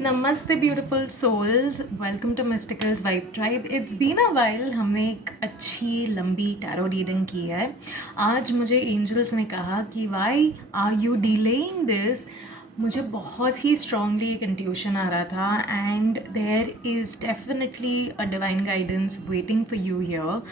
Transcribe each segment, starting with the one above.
नमस्ते beautiful souls, welcome to mysticals vibe tribe. It's been a while, हमने एक अच्छी लंबी टैरो रीडिंग की है। आज मुझे एंजल्स ने कहा कि why are you delaying this. मुझे बहुत ही स्ट्रांगली एक इंट्यूशन आ रहा था and there is definitely a divine guidance waiting for you here.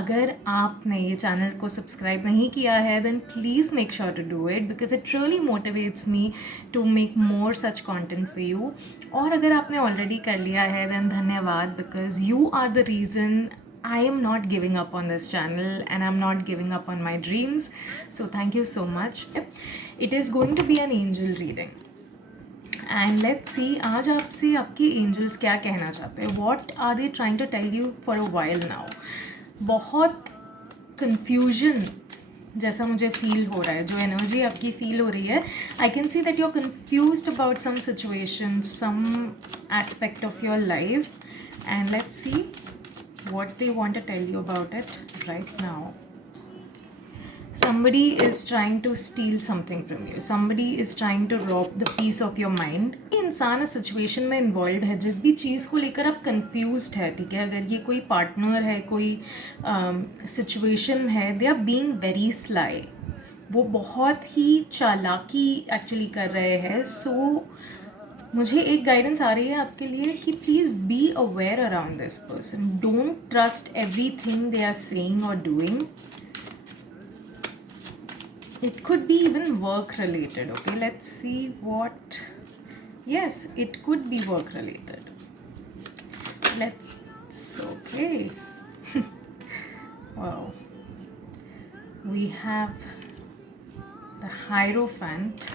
अगर आपने ये चैनल को सब्सक्राइब नहीं किया है then please make sure to do it because it really motivates me to make more such content for you. और अगर आपने ऑलरेडी कर लिया है देन धन्यवाद because you are the reason I am not giving up on this channel and I'm not giving up on my dreams. So thank you so much. It is going to be an angel reading. And let's see आज आपसे आपकी angels क्या कहना चाहते हैं. What are they trying to tell you for a while now. बहुत confusion जैसा मुझे फील हो रहा है, जो एनर्जी आपकी फील हो रही है. I can see that you are confused about some situation, some aspect of your life. And let's see what they want to tell you about it right now. Somebody is trying to steal something from you. Somebody is trying to rob the peace of your mind. इंसान इस situation में involve है, जिस भी चीज़ को लेकर आप confused है, ठीक है. अगर ये कोई पार्टनर है, कोई सिचुएशन है, they are being very sly. वो बहुत ही चालाकी एक्चुअली कर रहे हैं. सो मुझे एक गाइडेंस आ रही है आपके लिए कि please be aware around this person. Don't trust everything they are saying और doing. It could be even work related. Okay, let's see what. Yes, it could be work related. Okay. Wow. We have the Hierophant.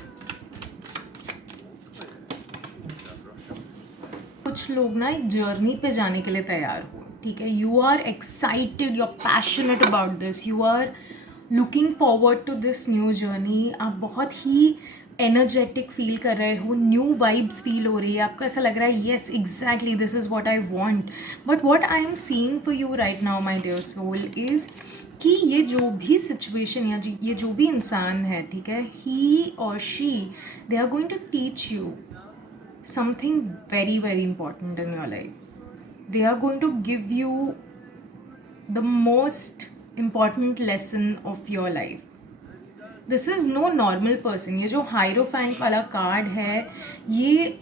कुछ लोग ना एक journey पे जाने के लिए तैयार हो, ठीक है. You are excited, you are passionate about this, you are looking forward to this new journey. आप बहुत ही एनर्जेटिक फील कर रहे हो, न्यू वाइब्स फील हो रही है, आपको ऐसा लग रहा है yes exactly this is what I want. But what I am seeing for you right now my dear soul is कि ये जो भी सिचुएशन या ये जो भी इंसान है, ठीक है, ही और she, they are going to teach you something very very important in your life. They are going to give you the most important lesson of your life. This is no normal person. ये जो hierophant वाला card है, ये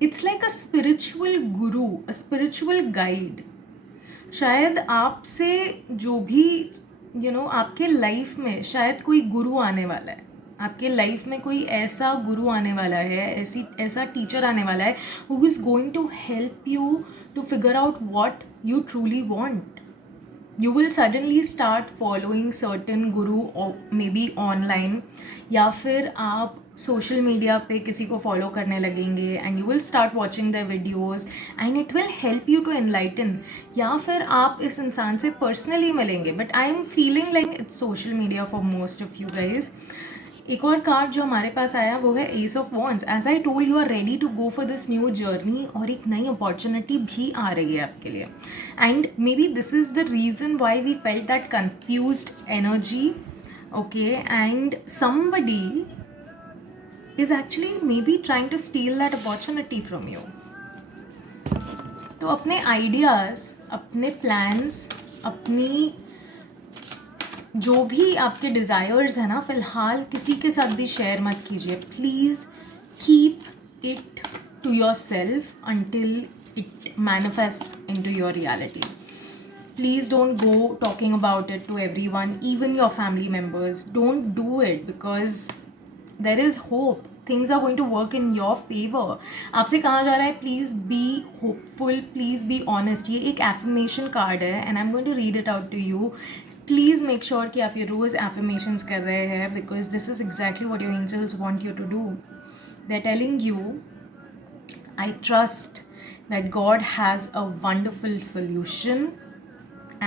it's like a spiritual guru, a spiritual guide. शायद आपसे जो भी आपके लाइफ में शायद कोई गुरु आने वाला है. आपके लाइफ में कोई ऐसा गुरु आने वाला है, ऐसा टीचर आने वाला है who is going to help you to figure out what you truly want. You will suddenly start following certain guru or maybe online, या फिर आप सोशल मीडिया पे किसी को फॉलो करने लगेंगे and you will start watching the videos and it will help you to enlighten. या फिर आप इस इंसान से पर्सनली मिलेंगे, but I am feeling like it's social media for most of you guys. एक और कार्ड जो हमारे पास आया वो है ace of wands. As I told, you are ready to go for this new journey, और एक नई अपॉर्चुनिटी भी आ रही है आपके लिए. And maybe this is the reason why we felt that confused energy. Okay, and somebody is actually maybe trying to steal that opportunity from you. तो अपने आइडियाज़, अपने प्लान्स, अपनी जो भी आपके डिज़ायर्स हैं ना, फ़िलहाल किसी के साथ भी शेयर मत कीजिए. Please keep it to yourself until it manifest into your reality. Please don't go talking about it to everyone, even your family members. Don't do it because there is hope. Things are going to work in your favor. आपसे कहा जा रहा है please be hopeful, please be honest. ये एक affirmation card है and I am going to read it out to you. Please make sure कि आप ये रोज़ एफर्मेशंस कर रहे हैं because this is exactly what your angels want you to do. They are telling you, I trust that God has a wonderful solution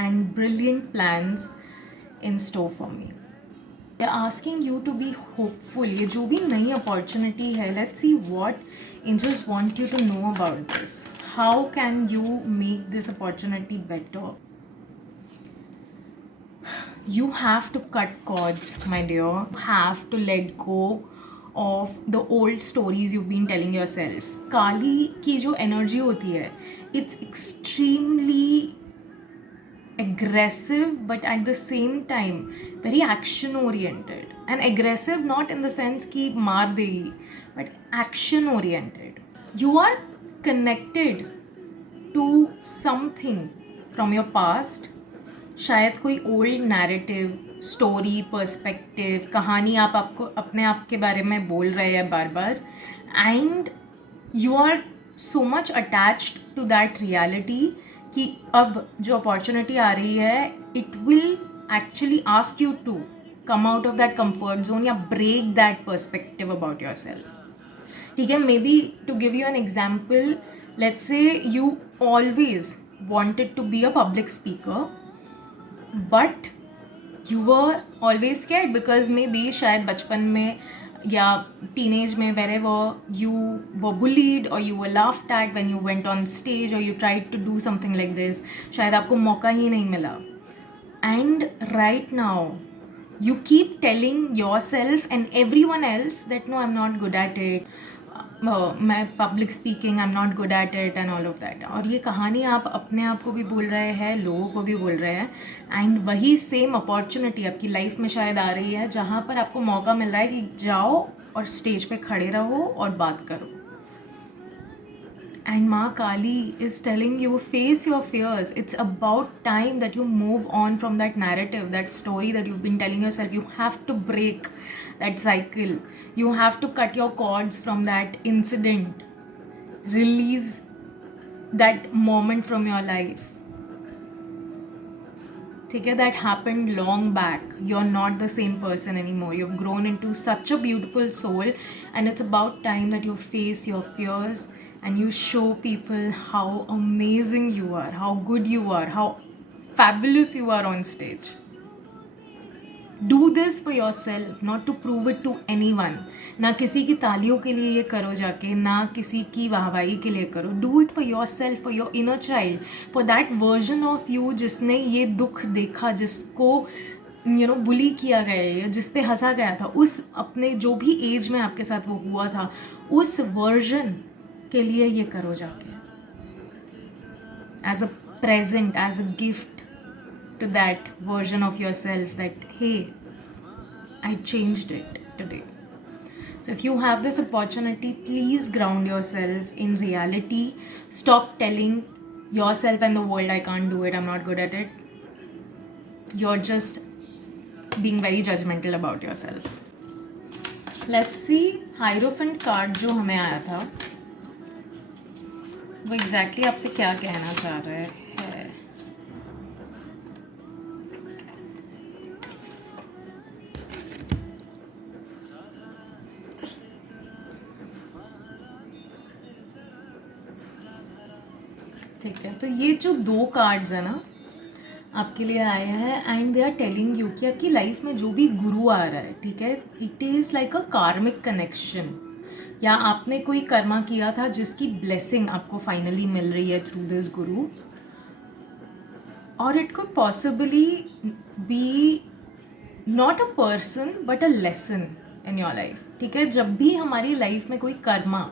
and brilliant plans in store for me. They are asking you to be hopeful. ये जो भी नई opportunity है, let's see what angels want you to know about this. How can you make this opportunity better? You have to cut cords, my dear. You have to let go of the old stories you've been telling yourself. काली की जो energy होती है, it's extremely aggressive, but at the same time very action oriented. And aggressive not in the sense कि मार देगी, but action oriented. You are connected to something from your past. शायद कोई old narrative, story, perspective, कहानी आपको अपने आप के बारे में बोल रहे हैं बार बार, and you are so much attached to that reality कि अब जो अपॉर्चुनिटी आ रही है, it will actually ask you to come out of that comfort zone या break that perspective about yourself. ठीक है, maybe to give you an example, let's say you always wanted to be a public speaker, but you were always scared because maybe शायद बचपन में या teenage में wherever you were bullied or you were laughed at when you went on stage or you tried to do something like this, शायद आपको मौका ही नहीं मिला. And right now you keep telling yourself and everyone else that no, I'm not good at it, मैं public speaking, I am not good at it and all of that. और ये कहानी आप अपने आप को भी बोल रहे हैं, लोगों को भी बोल रहे हैं, एंड वही सेम अपॉर्चुनिटी आपकी लाइफ में शायद आ रही है जहाँ पर आपको मौका मिल रहा है कि जाओ और स्टेज पे खड़े रहो और बात करो. And Ma Kali is telling you, face your fears. It's about time that you move on from that narrative, that story that you've been telling yourself. You have to break that cycle. You have to cut your cords from that incident. Release that moment from your life. Okay, that happened long back. You're not the same person anymore. You've grown into such a beautiful soul, and it's about time that you face your fears and you show people how amazing you are, how good you are, how fabulous you are on stage. Do this for yourself, not to prove it to anyone. ना किसी की तालियों के लिए ये करो जाके, ना किसी की वाहवाही के लिए करो. Do it for yourself, for your inner child, for that version of you जिसने ये दुख देखा, जिसको बुली किया गया या जिस पे हंसा गया था, उस अपने जो भी एज में आपके साथ वो हुआ था, उस वर्जन के लिए ये करो जाके, as a present, as a gift to that version of yourself that, hey, I changed it today. So if you have this opportunity, please ground yourself in reality. Stop telling yourself and the world, I can't do it, I'm not good at it. You're just being very judgmental about yourself. Let's see Hierophant card जो हमें आया था, वो exactly आपसे क्या कहना चाह रहा है. ठीक है, तो ये जो 2 कार्ड्स है ना आपके लिए आए हैं, and they are telling you कि आपकी लाइफ में जो भी गुरु आ रहा है, ठीक है, it is like a karmic connection, या आपने कोई कर्मा किया था जिसकी ब्लेसिंग आपको फाइनली मिल रही है थ्रू दिस गुरु, और it could possibly be not a person but a lesson in your life. ठीक है, जब भी हमारी लाइफ में कोई कर्मा,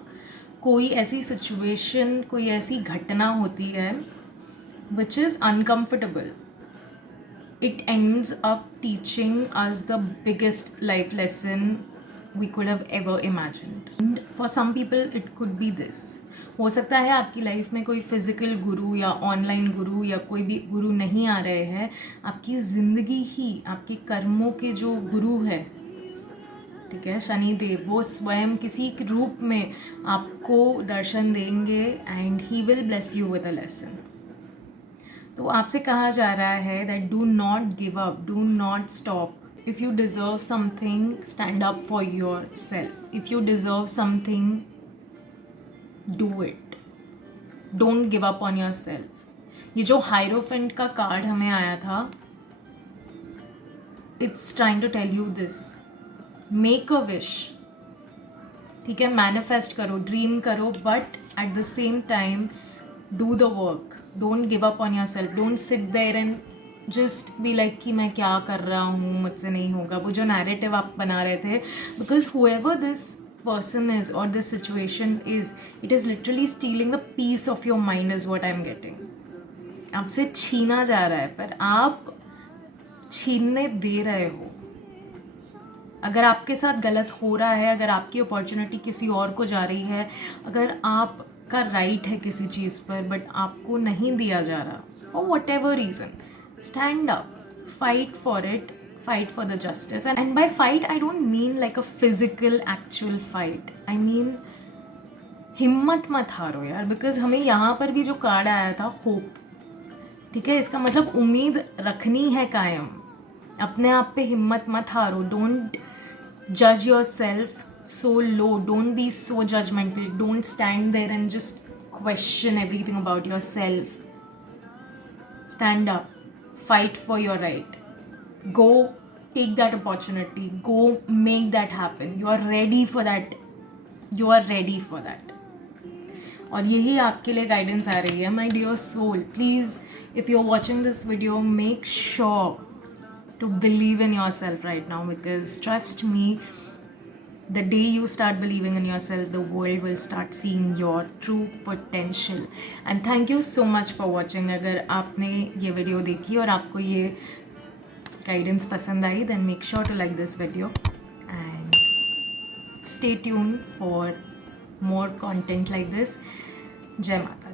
कोई ऐसी सिचुएशन, कोई ऐसी घटना होती है which is uncomfortable, it ends up teaching us the biggest life lesson we could have ever imagined. And for some people it could be this. हो सकता है आपकी लाइफ में कोई फिज़िकल गुरु या ऑनलाइन गुरु या कोई भी गुरु नहीं आ रहे हैं, आपकी ज़िंदगी ही आपके कर्मों के जो गुरु है, ठीक है, शनिदेव, वो स्वयं किसी रूप में आपको दर्शन देंगे and he will bless you with a lesson. तो आपसे कहा जा रहा है that do not give up, do not stop. If you deserve something, stand up for yourself. If you deserve something, do it. Don't give up on yourself. ये जो hierophant का card हमें आया था, it's trying to tell you this. Make a wish, ठीक है, manifest करो, dream करो, but at the same time do the work. Don't give up on yourself. Don't sit there and just be like कि मैं क्या कर रहा हूँ, मुझसे नहीं होगा, वो जो नैरेटिव आप बना रहे थे, because whoever this person is or this situation is, it is literally stealing the peace of your mind is what I'm getting. आपसे छीना जा रहा है, पर आप छीनने दे रहे हो. अगर आपके साथ गलत हो रहा है, अगर आपकी अपॉर्चुनिटी किसी और को जा रही है, अगर आपका राइट है किसी चीज़ पर बट आपको नहीं दिया जा रहा, for what ever reason, stand up, fight for it, fight for the justice. And by fight I don't mean like a physical actual fight, I mean हिम्मत मत हारो यार, बिकॉज हमें यहाँ पर भी जो कार्ड आया था होप, ठीक है, इसका मतलब उम्मीद रखनी है कायम, अपने आप पे हिम्मत मत हारो. Don't judge yourself so low, don't be so judgmental, don't stand there and just question everything about yourself. Stand up, fight for your right, go take that opportunity, go make that happen. You are ready for that, you are ready for that. और यही आपके लिए guidance आ रही है my dear soul. Please if you are watching this video, make sure to believe in yourself right now, because trust me, the day you start believing in yourself, the world will start seeing your true potential. And thank you so much for watching. अगर आपने ये video देखी और आपको ये guidance पसंद आई, then make sure to like this video and stay tuned for more content like this. जय माता.